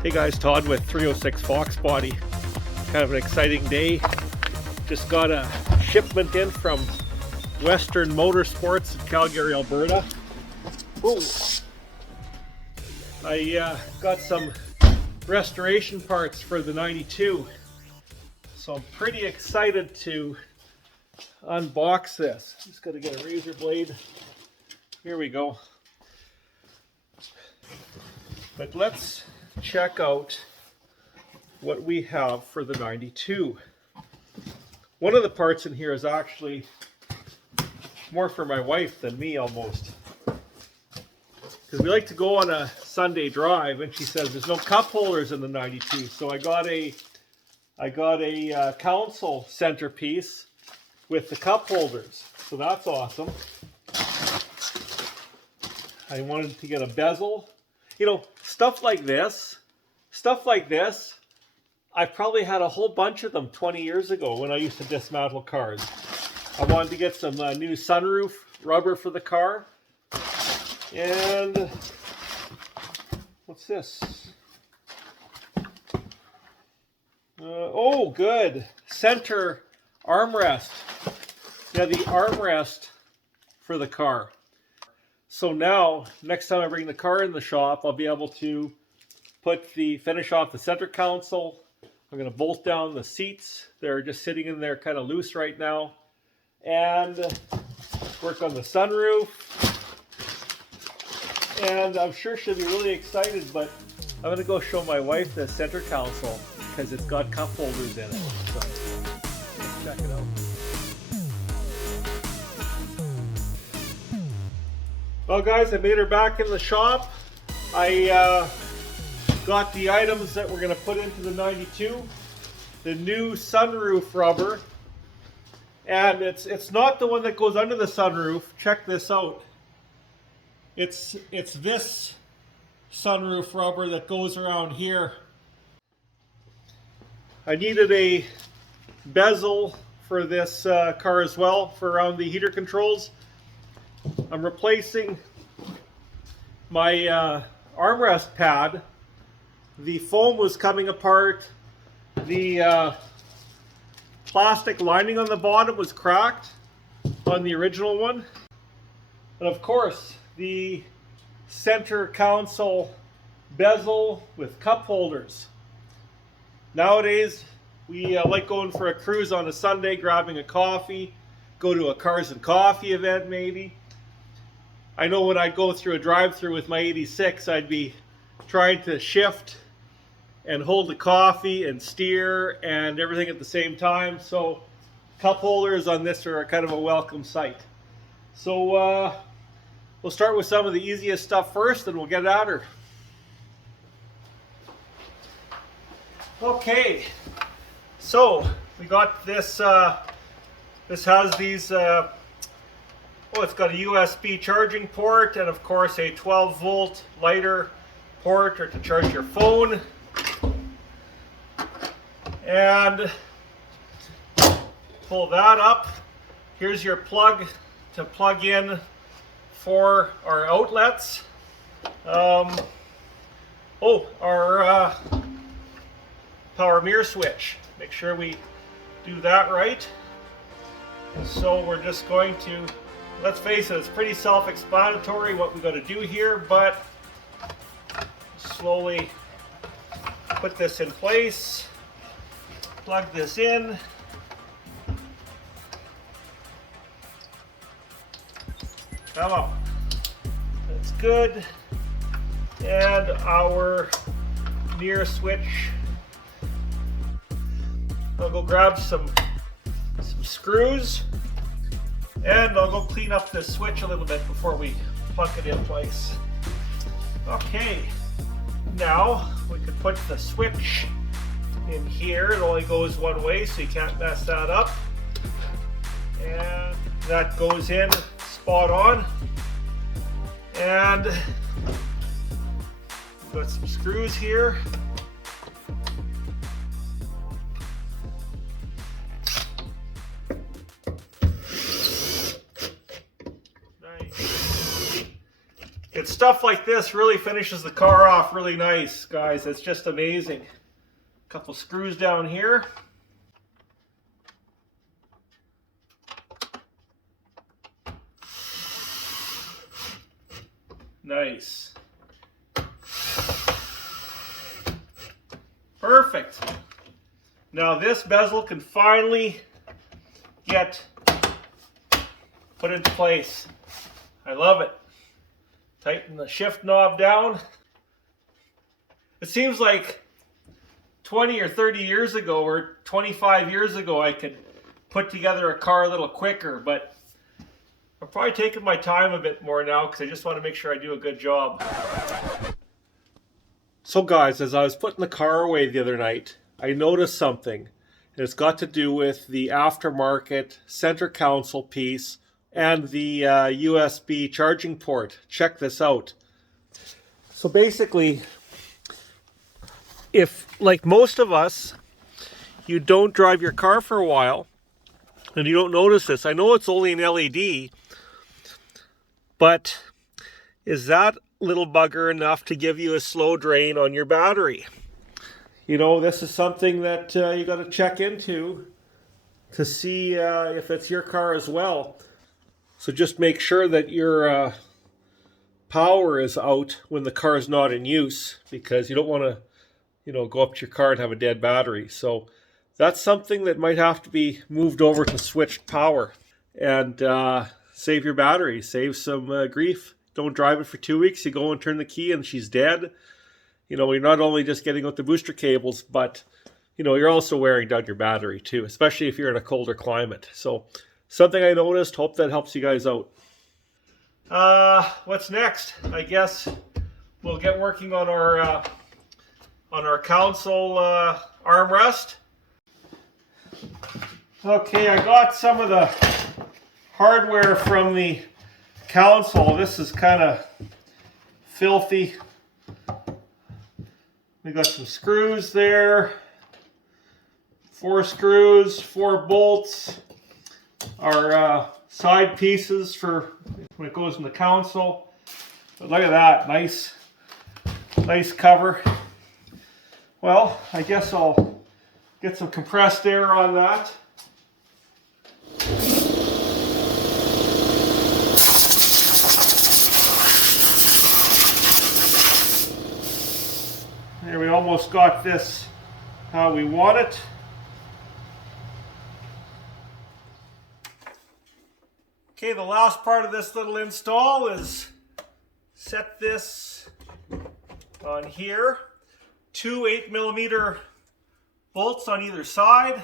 Hey guys, Todd with 306 Foxbody. Kind of an exciting day. Just got a shipment in from Western Motorsports in Calgary, Alberta. Whoa. I got some restoration parts for the 92. So I'm pretty excited to unbox this. Just got to get a razor blade. Here we go. But let's check out what we have for the 92. One of the parts in here is actually more for my wife than me almost. Because we like to go on a Sunday drive and she says there's no cup holders in the 92. So I got a console centerpiece with the cup holders. So that's awesome. I wanted to get a bezel. You know, stuff like this, I've probably had a whole bunch of them 20 years ago when I used to dismantle cars. I wanted to get some new sunroof rubber for the car. And what's this? Oh, good. Center armrest. Yeah, the armrest for the car. So now, next time I bring the car in the shop, I'll be able to finish off the center console. I'm going to bolt down the seats. They're just sitting in there kind of loose right now. And work on the sunroof. And I'm sure she'll be really excited, but I'm going to go show my wife the center console because it's got cup holders in it. So let's check it out. Well guys, I made her back in the shop. I got the items that we're going to put into the 92. The new sunroof rubber. And it's not the one that goes under the sunroof. Check this out. It's this sunroof rubber that goes around here. I needed a bezel for this car as well for around the heater controls. I'm replacing my armrest pad. The foam was coming apart. The plastic lining on the bottom was cracked on the original one. And of course, the center console bezel with cup holders. Nowadays, we like going for a cruise on a Sunday, grabbing a coffee, go to a Cars and Coffee event maybe. I know when I'd go through a drive-through with my 86, I'd be trying to shift and hold the coffee and steer and everything at the same time. So cup holders on this are kind of a welcome sight. So we'll start with some of the easiest stuff first and we'll get at her. Okay, so we got this, this has these, it's got a U.S.B charging port and of course a 12 volt lighter port or to charge your phone. And pull that up. Here's your plug to plug in for our outlets. Our power mirror switch. Make sure we do that right. So we're just going to, let's face it, it's pretty self-explanatory what we got to do here, but slowly put this in place, plug this in. Come on. That's good. And our mirror switch. I'll go grab some screws and I'll go clean up this switch a little bit before we plug it in place. Okay, now we could put the switch in here. It only goes one way, so you can't mess that up. And that goes in spot on. And we've got some screws here. It's stuff like this really finishes the car off really nice, guys. It's just amazing. A couple screws down here. Nice. Perfect. Now this bezel can finally get put into place. I love it. Tighten the shift knob down. It seems like 20 or 30 years ago or 25 years ago I could put together a car a little quicker, but I'm probably taking my time a bit more now because I just want to make sure I do a good job. So guys, as I was putting the car away the other night, I noticed something. And it's got to do with the aftermarket center console piece and the USB charging port. Check this out. So basically, if, like most of us, you don't drive your car for a while and you don't notice this, I know it's only an LED, but is that little bugger enough to give you a slow drain on your battery? You know, this is something that you got to check into to see if it's your car as well. So just make sure that your power is out when the car is not in use, because you don't want to, you know, go up to your car and have a dead battery. So that's something that might have to be moved over to switched power and save your battery, save some grief. Don't drive it for 2 weeks. You go and turn the key and she's dead. You know, you're not only just getting out the booster cables, but, you know, you're also wearing down your battery too, especially if you're in a colder climate. So something I noticed, hope that helps you guys out. What's next? I guess we'll get working on our console armrest. Okay, I got some of the hardware from the console. This is kind of filthy. We got some screws there, 4 screws, 4 bolts, our side pieces for when it goes in the console. But look at that, nice cover. Well, I guess I'll get some compressed air on that. There, we almost got this how we want it. Okay, the last part of this little install is set this on here. 2 8mm bolts on either side.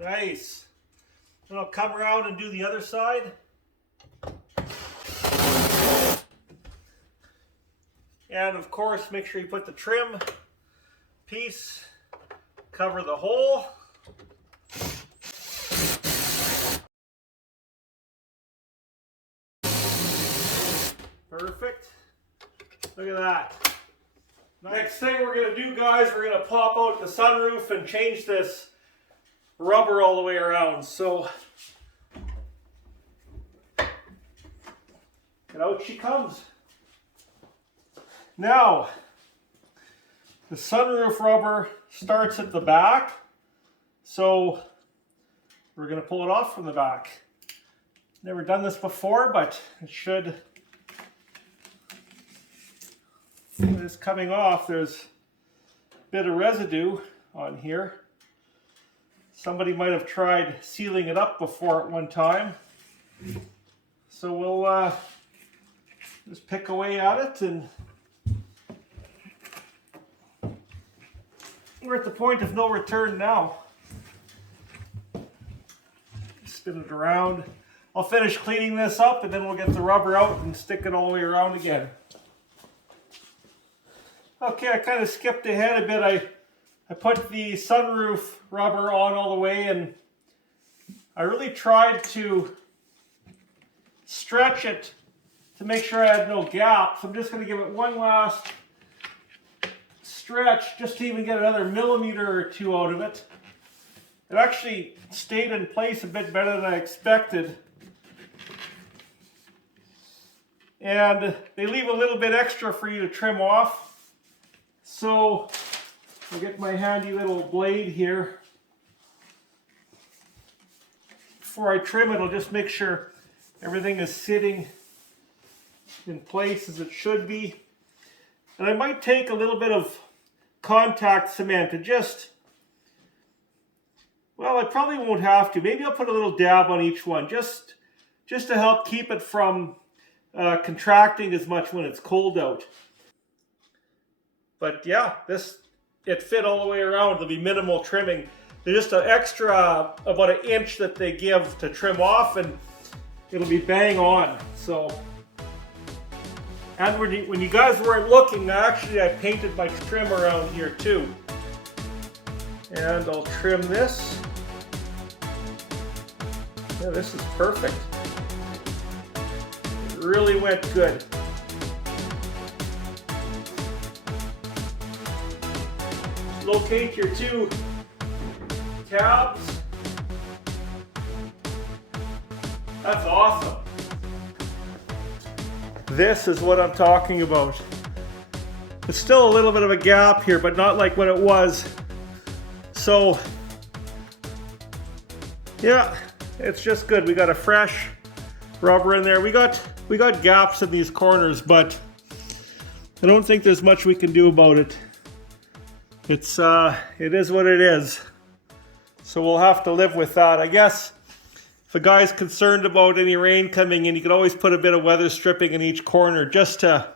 Nice. Then I'll come around and do the other side. And of course, make sure you put the trim piece, cover the hole. Perfect. Look at that. Next thing we're going to do, guys, we're going to pop out the sunroof and change this rubber all the way around. So, and out she comes. Now, the sunroof rubber starts at the back, so we're going to pull it off from the back. Never done this before, but it should. When it's coming off, there's a bit of residue on here. Somebody might have tried sealing it up before at one time. So we'll just pick away at it, and we're at the point of no return now. Spin it around. I'll finish cleaning this up and then we'll get the rubber out and stick it all the way around again. Okay, I kind of skipped ahead a bit. I put the sunroof rubber on all the way, and I really tried to stretch it to make sure I had no gaps. I'm just going to give it one last stretch just to even get another millimeter or 2 out of it. It actually stayed in place a bit better than I expected. And they leave a little bit extra for you to trim off. So I'll get my handy little blade here. Before I trim it, I'll just make sure everything is sitting in place as it should be. And I might take a little bit of contact cement and just, well, I probably won't have to. Maybe I'll put a little dab on each one just to help keep it from contracting as much when it's cold out. But yeah, it fit all the way around. There'll be minimal trimming. There's just an extra about an inch that they give to trim off, and it'll be bang on. So, and when you guys weren't looking, actually I painted my trim around here too. And I'll trim this. Yeah, this is perfect. It really went good. Locate your two tabs. That's awesome. This is what I'm talking about. It's still a little bit of a gap here, but not like what it was. So, yeah, it's just good. We got a fresh rubber in there. We got gaps in these corners, but I don't think there's much we can do about it. It is what it is. So we'll have to live with that. I guess if a guy's concerned about any rain coming in, you can always put a bit of weather stripping in each corner just to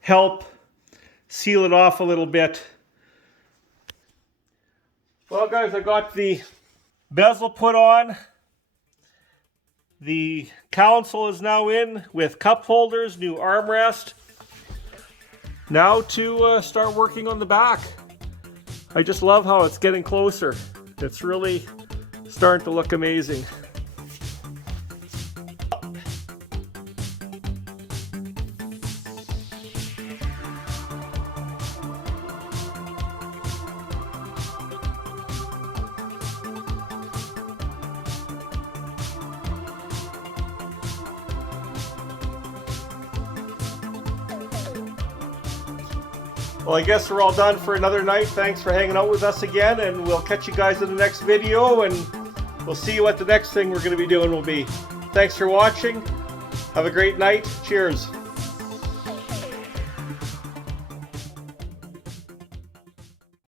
help seal it off a little bit. Well guys, I got the bezel put on. The console is now in with cup holders, new armrest. Now to start working on the back. I just love how it's getting closer. It's really starting to look amazing. Well, I guess we're all done for another night. Thanks for hanging out with us again, and we'll catch you guys in the next video, and we'll see you what the next thing we're going to be doing will be. Thanks for watching. Have a great night. Cheers.